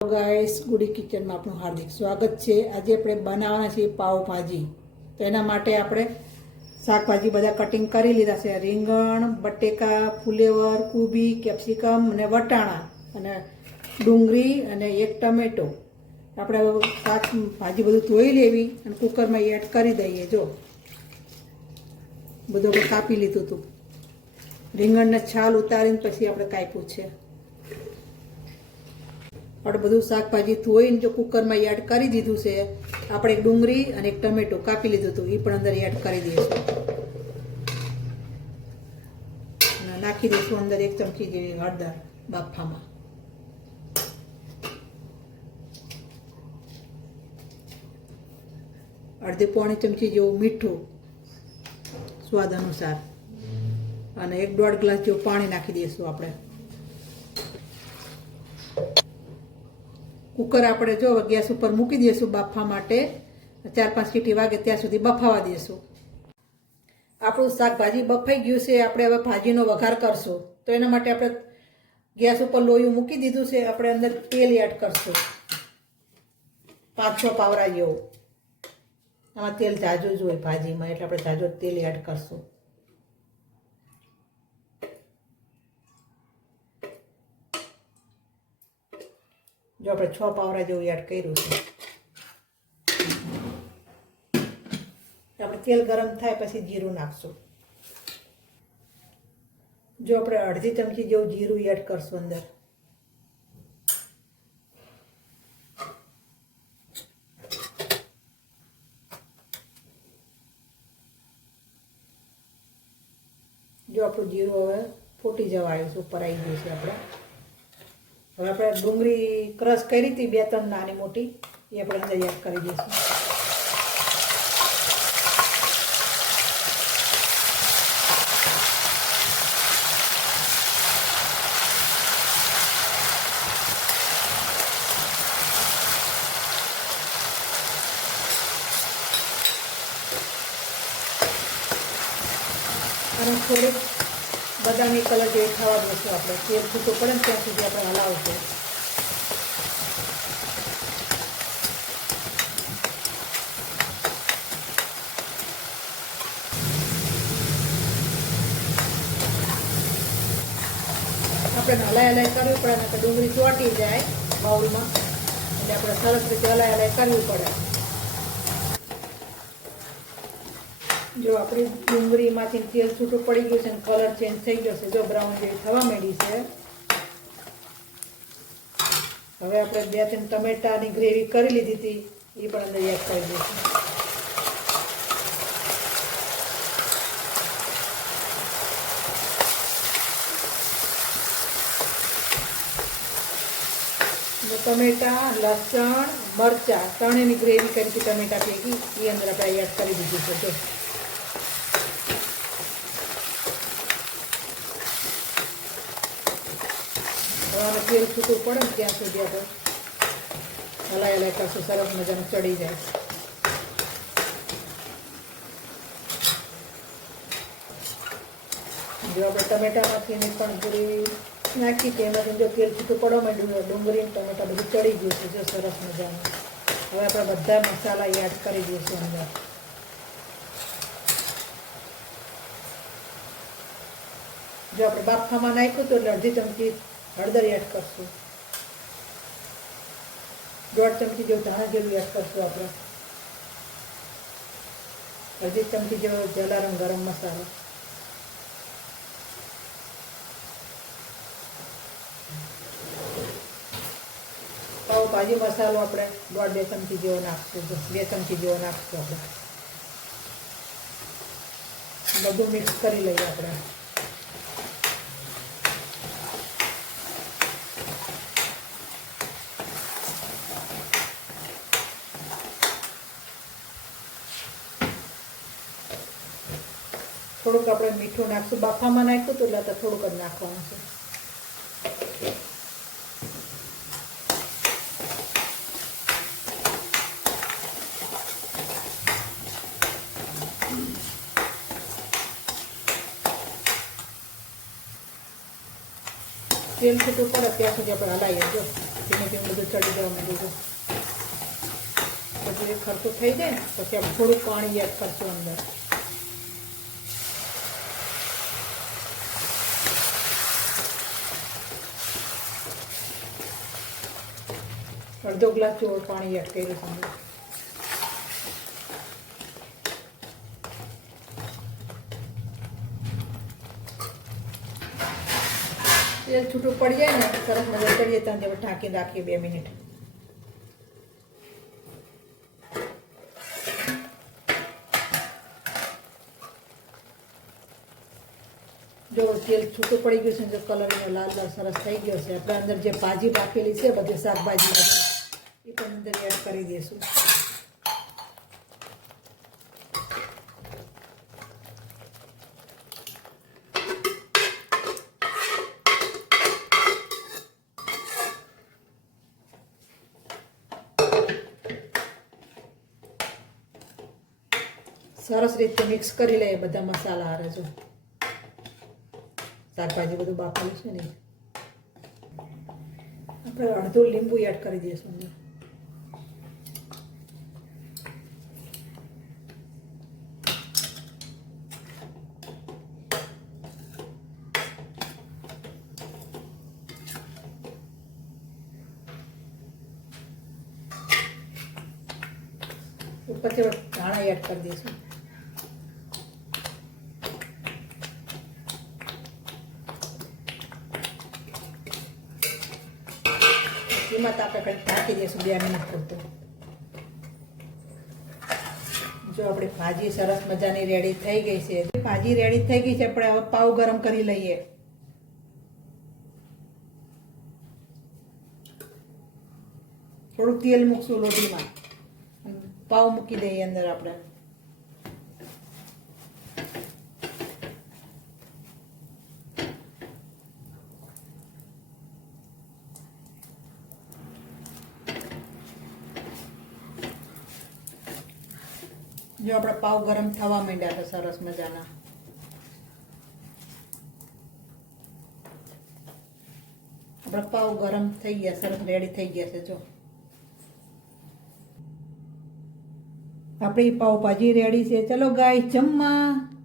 Guys ગુડી કિચનમાં આપનું હાર્દિક સ્વાગત છે। આજે આપણે બનાવવાના છે પાવભાજી। તો એના માટે આપણે શાકભાજી બધા કટિંગ કરી લીધા છે। રીંગણ, બટેકા, ફુલેવર, કુબી, કેપ્સિકમ અને વટાણા અને ડુંગળી અને એક ટમેટો। આપણે શાકભાજી બધું ધોઈ લેવી અને કુકરમાં એડ કરી દઈએ। જો બધું આપણે કાપી લીધું હતું। રીંગણને છાલ ઉતારીને પછી આપણે કાપ્યું છે। આપણે બધું શાકભાજી ધોઈને જો કુકરમાં એડ કરી દીધું છે। આપણે ડુંગળી અને એક ટમેટો કાપી લીધું હતું એ પણ અંદર એડ કરી દઈશું અને નાખી દઈશું અંદર એક ચમચી જેવી હળદર બાફામાં। અડધી પોણી ચમચી જેવું મીઠું સ્વાદ અનુસાર અને 1-1.5 ગ્લાસ જેવું પાણી નાખી દઈશું આપણે। કુકર આપણે જો ગેસ ઉપર મૂકી દઈશું બાફવા માટે। 4-5 સીટી વાગે ત્યાં સુધી બફાવા દઈશું। આપણું શાકભાજી બફાઈ ગયું છે। આપણે હવે ભાજીનો વઘાર કરશું। તો એના માટે આપણે ગેસ ઉપર લોયું મૂકી દીધું છે। આપણે અંદર તેલ એડ કરશું 5-6 પાવરા જેવું। આમાં તેલ ઝાઝું જ હોય ભાજીમાં એટલે આપણે ઝાઝું તેલ એડ કરશું। જો આપણે 6 પાવરા જેવું એડ કર્યું છે। આપણે તેલ ગરમ થાય પછી જીરું નાખશું। જો આપણે અડધી ચમચી જેવું જીરું એડ કરશું અંદર। જો આપણું જીરું હવે ફૂટી જવા આવ્યું છે, ઉપર આવી ગયું છે આપણે। હવે આપણે ડુંગળી ક્રશ કરી હતી 2-3 નાની મોટી એ આપણે અંદર એડ કરી દઈશું। અને થોડીક બદામી કલર જેવી થવા દઈશું આપણે। તેલ છૂટું પડે ને ત્યાં સુધી આપણે હલાવશું। આપણે હલાઈ કરવી પડે ને તો ડુંગળી ચોંટી જાય બાઉલમાં એટલે આપણે સરસ રીતે હલાઈ કરવી પડે। જો આપણી ડુંગળીમાંથી તેલ છૂટું પડી ગયું છે અને કલર ચેન્જ થઈ ગયો છે। જો બ્રાઉન જેવી થવા માંડી છે। હવે આપણે 2-3 ટમેટાની ગ્રેવી કરી લીધી હતી એ પણ અંદર એડ કરી દઈશું। ટમેટા, લસણ, મરચાં ત્રણેયની ગ્રેવી કરી હતી ટમેટા ભેગી એ અંદર આપણે એડ કરી દીધી છે। જો હવે તેલ છૂટું પડે ને ત્યાં સુધી આપણે હલાઈ કરશું, સરસ મજાનું ચડી જાય। જો આપણે ટમેટામાંથી પણ ગ્રેવી નાખી હતી એમાંથી જો તેલ છૂટું પડવા માંડ્યું ડુંગળી ટમેટા બધું ચડી ગયું છે। જો સરસ મજાનું હવે આપણે બધા મસાલા એડ કરી દઈશું અંદર। જો આપણે બાફામાં નાખ્યું તો એટલે અડધી ચમચી હળદર એડ કરશું। 1.5 ચમચી જેવું ધાણા જેવું એડ કરશું આપણે। અડધી ચમચી જેવો જલારામ ગરમ મસાલો, પાવભાજી મસાલો આપણે 1.5-2 ચમચી જેવો નાખશું। 2 ચમચી જેવો નાખશું આપણે। બધું મિક્સ કરી લઈએ આપણે। થોડુંક આપણે મીઠું નાખશું। બાફામાં નાખ્યું હતું એટલે થોડુંક જ નાખવાનું છે। તેલ છૂટું પડે ત્યાં સુધી આપણે હલાવીએ. જો ધીમે ધીમે બધું ચડી જવા માંડ્યું છે. પછી ખરખું થઈ જાય ને પછી આપણે થોડું પાણી એડ કરશું અંદર. અડધો ગ્લાસ જેવું પાણી એડ કર્યું છે. તેલ છૂટું પડી જાય ને સરસ મજા ચડીએ ત્યાં આપણે ઢાંકીને રાખીએ 2 મિનિટ. જો તેલ છૂટું પડી ગયું છે, જો કલર લાલ લાલ સરસ થઈ ગયો છે. આપણે અંદર જે ભાજી બાફેલી છે બધી શાકભાજી એ પણ અંદર એડ કરી દઈશું. સરસ રીતે મિક્સ કરી લઈએ બધા મસાલા હારે. જો શાકભાજી બધું બાફેલું છે ને આપણે અડધું લીંબુ એડ કરી દઈશું અંદર. ઉપરથી ધાણા એડ કરી દઈશું. એમાં તો આપણે કંઈક ઢાંકી દઈશું 2 મિનિટ પૂરતું. જો આપણી ભાજી સરસ મજાની રેડી થઈ ગઈ છે. ભાજી રેડી થઈ ગઈ છે. આપણે હવે પાવ ગરમ કરી લઈએ. થોડું તેલ મૂકશું લોટીમાં, પાવ મૂકી દઈએ અંદર આપણે. જો આપણા પાવ ગરમ થવા માંડ્યા છે સરસ મજાના. આપણા પાવ ગરમ થઈ ગયા, સરસ રેડી થઈ ગયા છે. જો આપણી પાવભાજી રેડી છે. ચલો ગાઈસ જમવા.